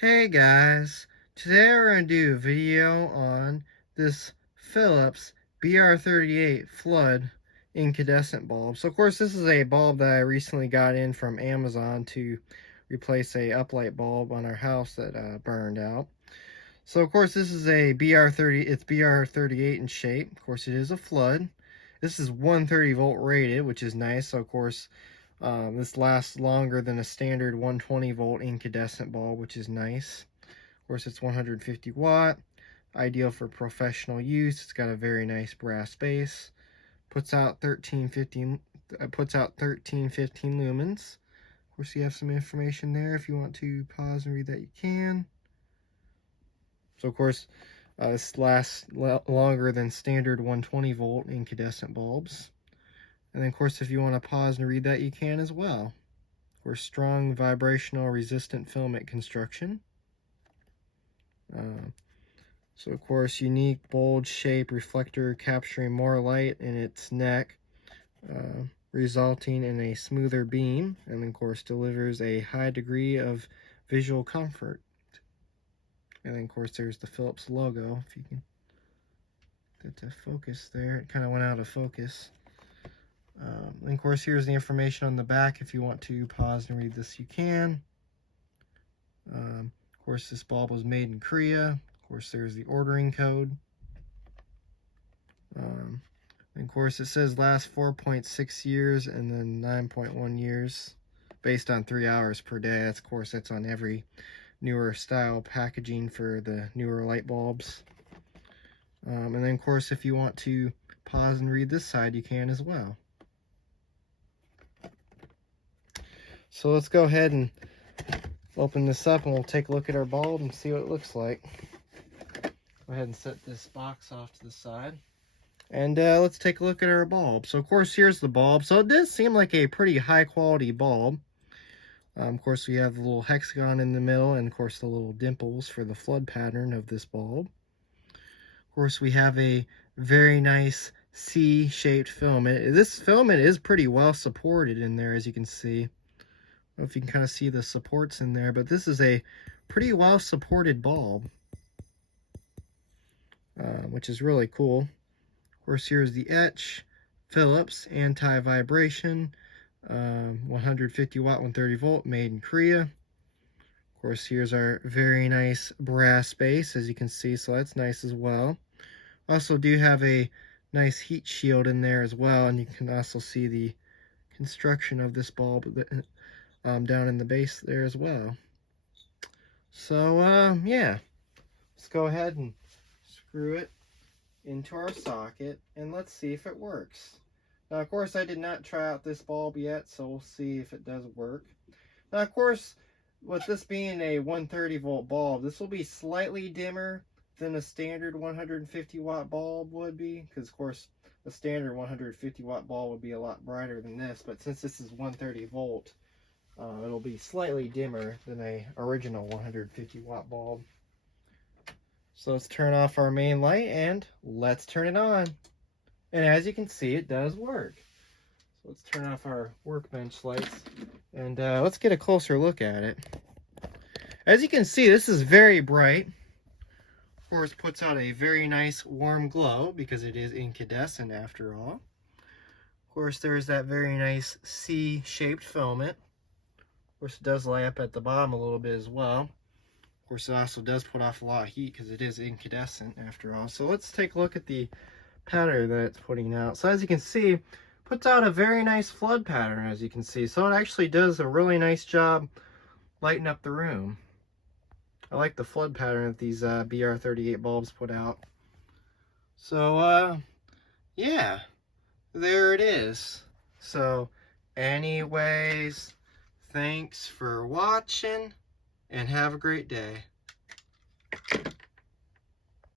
Hey guys, today we're going to do a video on this Philips BR38 flood incandescent bulb. So of course this is a bulb that I recently got in from Amazon to replace a uplight bulb on our house that burned out. So of course this is a it's BR38 in shape. Of course it is a flood. This is 130 volt rated, which is nice. So of course this lasts longer than a standard 120 volt incandescent bulb, which is nice. Of course, it's 150 watt, ideal for professional use. It's got a very nice brass base. Puts out 1315 lumens. Of course, you have some information there. If you want to pause and read that, you can. So, of course, this lasts longer than standard 120 volt incandescent bulbs. And then, of course, if you want to pause and read that, you can as well. Of course, strong vibrational resistant filament construction. So, of course, unique bulge shape reflector capturing more light in its neck, resulting in a smoother beam. And, of course, delivers a high degree of visual comfort. And then, of course, there's the Philips logo. If you can get to focus there. It kind of went out of focus. And of course, here's the information on the back. If you want to pause and read this, you can. Of course, this bulb was made in Korea. Of course, there's the ordering code. And of course, it says last 4.6 years and then 9.1 years based on 3 hours per day. That's, of course, that's on every newer style packaging for the newer light bulbs. And then, of course, if you want to pause and read this side, you can as well. So let's go ahead and open this up and we'll take a look at our bulb and see what it looks like. Go ahead and set this box off to the side. And let's take a look at our bulb. So of course here's the bulb. So it does seem like a pretty high quality bulb. Of course we have the little hexagon in the middle and of course the little dimples for the flood pattern of this bulb. Of course we have a very nice C-shaped filament. This filament is pretty well supported in there, as you can see. I don't know if you can kind of see the supports in there, but this is a pretty well supported bulb, which is really cool. Of course, here's the etch, Philips anti-vibration, 150 watt, 130 volt, made in Korea. Of course, here's our very nice brass base, as you can see, so that's nice as well. Also do have a nice heat shield in there as well, and you can also see the construction of this bulb down in the base there as well. So yeah, let's go ahead and screw it into our socket and let's see if it works. Now of course I did not try out this bulb yet, so we'll see if it does work. Now of course, with this being a 130 volt bulb, this will be slightly dimmer than a standard 150 watt bulb would be, because of course a standard 150 watt bulb would be a lot brighter than this, but since this is 130 volt, it'll be slightly dimmer than a original 150 watt bulb. So let's turn off our main light and let's turn it on. And as you can see, it does work. So let's turn off our workbench lights and let's get a closer look at it. As you can see, this is very bright. Of course, puts out a very nice warm glow because it is incandescent after all. Of course, there's that very nice C-shaped filament. Of course, it does light up at the bottom a little bit as well. Of course, it also does put off a lot of heat because it is incandescent after all. So let's take a look at the pattern that it's putting out. So as you can see, puts out a very nice flood pattern, as you can see. So it actually does a really nice job lighting up the room. I like the flood pattern that these BR38 bulbs put out. So yeah, there it is. So anyways, thanks for watching and have a great day.